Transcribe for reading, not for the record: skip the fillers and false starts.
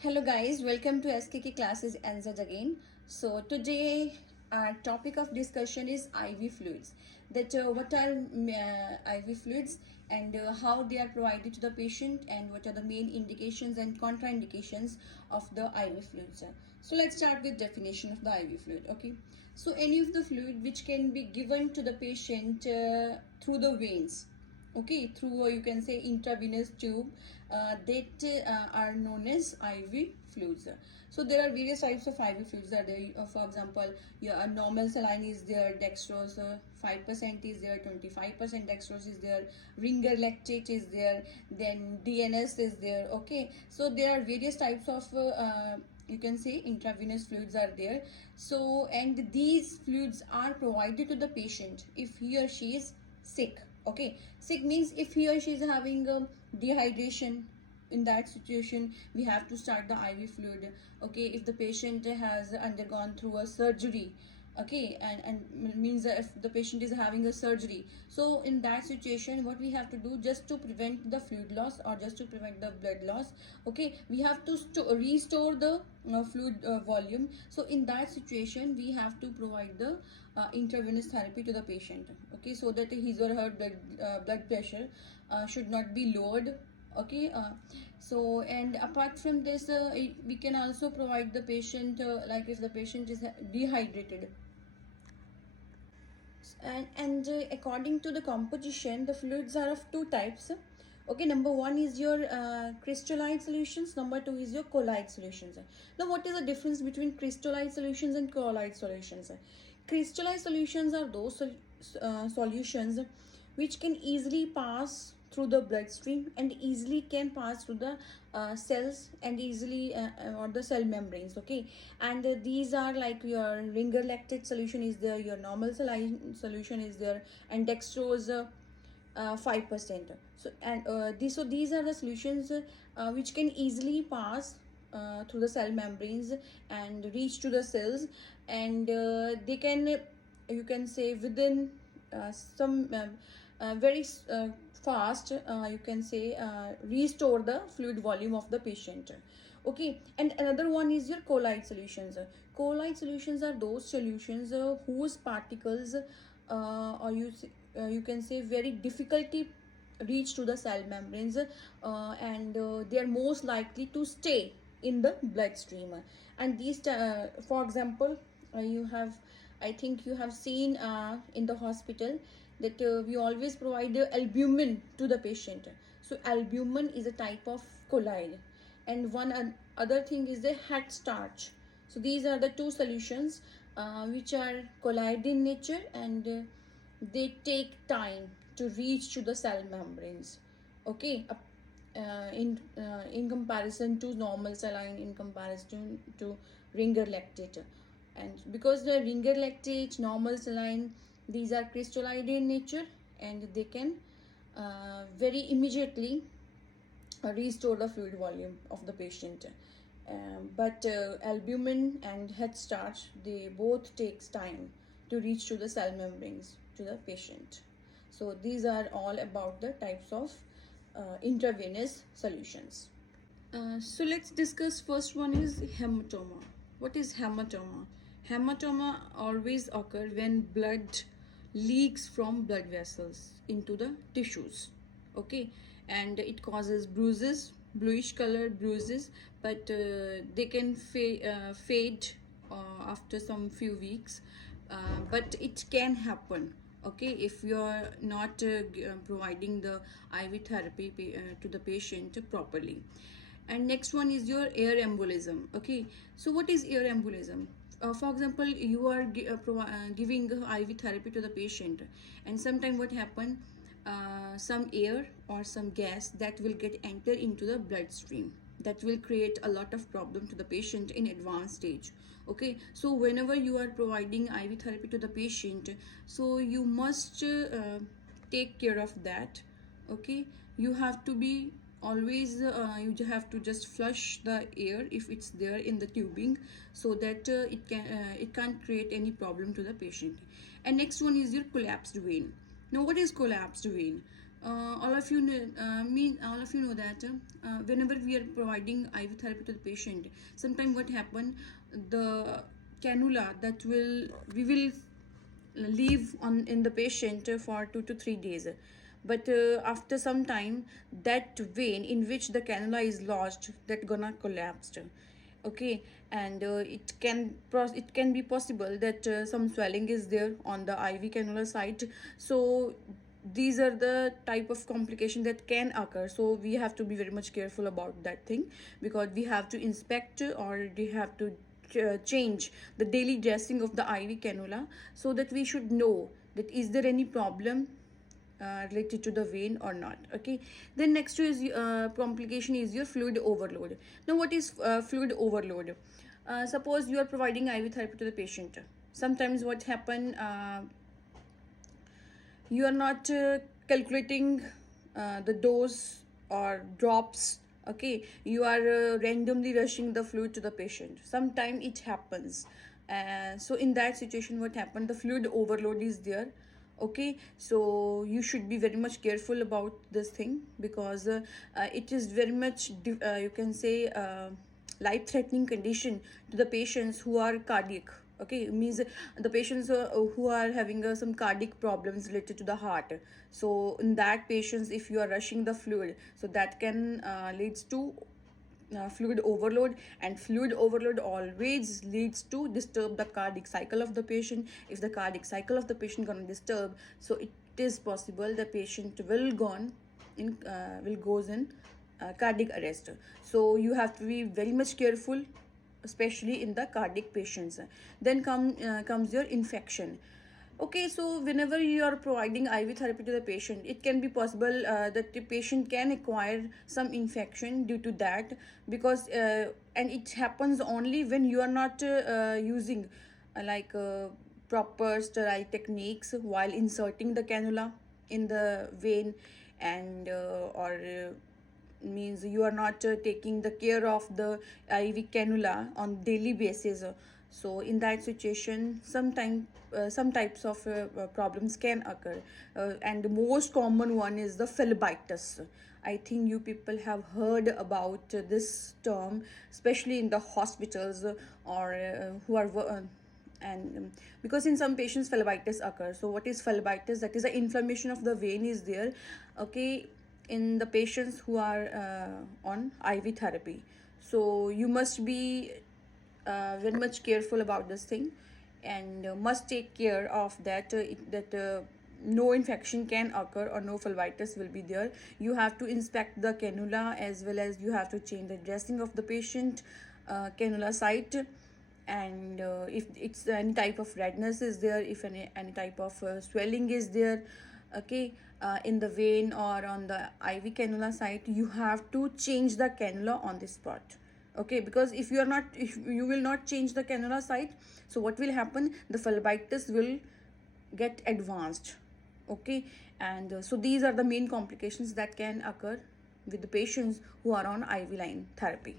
Hello guys, welcome to SKK classes answered again. So today our topic of discussion is IV fluids. That what are IV fluids and how they are provided to the patient and what are the main indications and contraindications of the IV fluids. So let's start with definition of the IV fluid. Okay, so any of the fluid which can be given to the patient through the veins, okay, through you can say intravenous tube, that are known as IV fluids. So there are various types of IV fluids that are there. For example, your normal saline is there, dextrose 5% is there, 25% dextrose is there, ringer lactate is there, then DNS is there. Okay, so there are various types of you can say intravenous fluids are there. So and these fluids are provided to the patient if he or she is sick. Okay, sick means if he or she is having dehydration, in that situation we have to start the IV fluid. Okay, if the patient has undergone through a surgery, okay, and means that if the patient is having a surgery, so in that situation what we have to do just to prevent the fluid loss or just to prevent the blood loss, okay, we have to restore the fluid volume. So in that situation we have to provide the intravenous therapy to the patient, okay, so that his or her blood pressure should not be lowered. Okay, so and apart from this we can also provide the patient like if the patient is dehydrated, and according to the composition the fluids are of two types. Okay, number one is your crystalline solutions, number two is your colloid solutions. Now what is the difference between crystalline solutions and colloid solutions? Crystalline solutions are those solutions which can easily pass through the bloodstream and easily can pass through the cells and easily or the cell membranes. Okay, and these are like your ringer lactate solution is there, your normal saline solution is there, and dextrose 5%. So and these are the solutions which can easily pass through the cell membranes and reach to the cells, and they can you can say within some very fast you can say restore the fluid volume of the patient. Okay, and another one is your colloid solutions. Colloid solutions are those solutions whose particles or you can say very difficulty reach to the cell membranes, and they are most likely to stay in the bloodstream. And these for example, you have, I think you have seen in the hospital that we always provide albumin to the patient. So albumin is a type of colloid, and one other thing is the head starch. So these are the two solutions which are colloid in nature, and they take time to reach to the cell membranes. Okay, in comparison to normal saline, in comparison to ringer lactate, and because the ringer lactate, normal saline, these are crystalline in nature and they can very immediately restore the fluid volume of the patient. But albumin and head starch, they both takes time to reach to the cell membranes to the patient. So these are all about the types of intravenous solutions. So let's discuss. First one is hematoma. What is hematoma? Hematoma always occur when blood leaks from blood vessels into the tissues. Okay, and it causes bruises, bluish colored bruises, but they can fade after some few weeks, but it can happen. Okay, if you are not providing the IV therapy to the patient properly. And next one is your air embolism. Okay, so what is air embolism? For example, you are giving IV therapy to the patient, and sometime what happen, some air or some gas that will get enter into the bloodstream, that will create a lot of problem to the patient in advanced stage. Okay, so whenever you are providing IV therapy to the patient, so you must take care of that. Okay, you have to be always you have to just flush the air if it's there in the tubing, so that it can't create any problem to the patient. And next one is your collapsed vein. Now what is collapsed vein? All of you know that whenever we are providing IV therapy to the patient, sometimes what happen, the cannula that we will leave on in the patient for 2 to 3 days, but after some time, that vein in which the cannula is lodged, that gonna collapsed. Okay, and it can be possible that some swelling is there on the IV cannula site. So these are the type of complication that can occur, so we have to be very much careful about that thing, because we have to inspect, or we have to change the daily dressing of the IV cannula, so that we should know that is there any problem related to the vein or not. Okay, then next is complication is your fluid overload. Now what is fluid overload? Suppose you are providing IV therapy to the patient. Sometimes what happen, you are not calculating the dose or drops. Okay, you are randomly rushing the fluid to the patient. Sometimes it happens, so in that situation what happened, the fluid overload is there. Okay, so you should be very much careful about this thing, because it is very much you can say life threatening condition to the patients who are cardiac. Okay, means the patients who are having some cardiac problems related to the heart. So in that patients, if you are rushing the fluid, so that can leads to fluid overload, and fluid overload always leads to disturb the cardiac cycle of the patient. If the cardiac cycle of the patient gonna disturb, so it is possible the patient will goes in cardiac arrest. So you have to be very much careful, especially in the cardiac patients. Then comes your infection. Okay, so whenever you are providing IV therapy to the patient, it can be possible that the patient can acquire some infection due to that, because and it happens only when you are not using proper sterile techniques while inserting the cannula in the vein, and or means you are not taking the care of the IV cannula on daily basis. So in that situation, some types of problems can occur, and the most common one is the phlebitis. I think you people have heard about this term, especially in the hospitals, or who are and because in some patients phlebitis occurs. So what is phlebitis? That is the inflammation of the vein is there. Okay, in the patients who are on IV therapy. So you must be very much careful about this thing, and must take care of that, that no infection can occur or no phlebitis will be there. You have to inspect the cannula, as well as you have to change the dressing of the patient cannula site, and if it's any type of redness is there, if any type of swelling is there, okay, in the vein or on the IV cannula site, you have to change the cannula on the spot. Okay, because if you will not change the cannula site, so what will happen, the phlebitis will get advanced. Okay, and so these are the main complications that can occur with the patients who are on IV line therapy.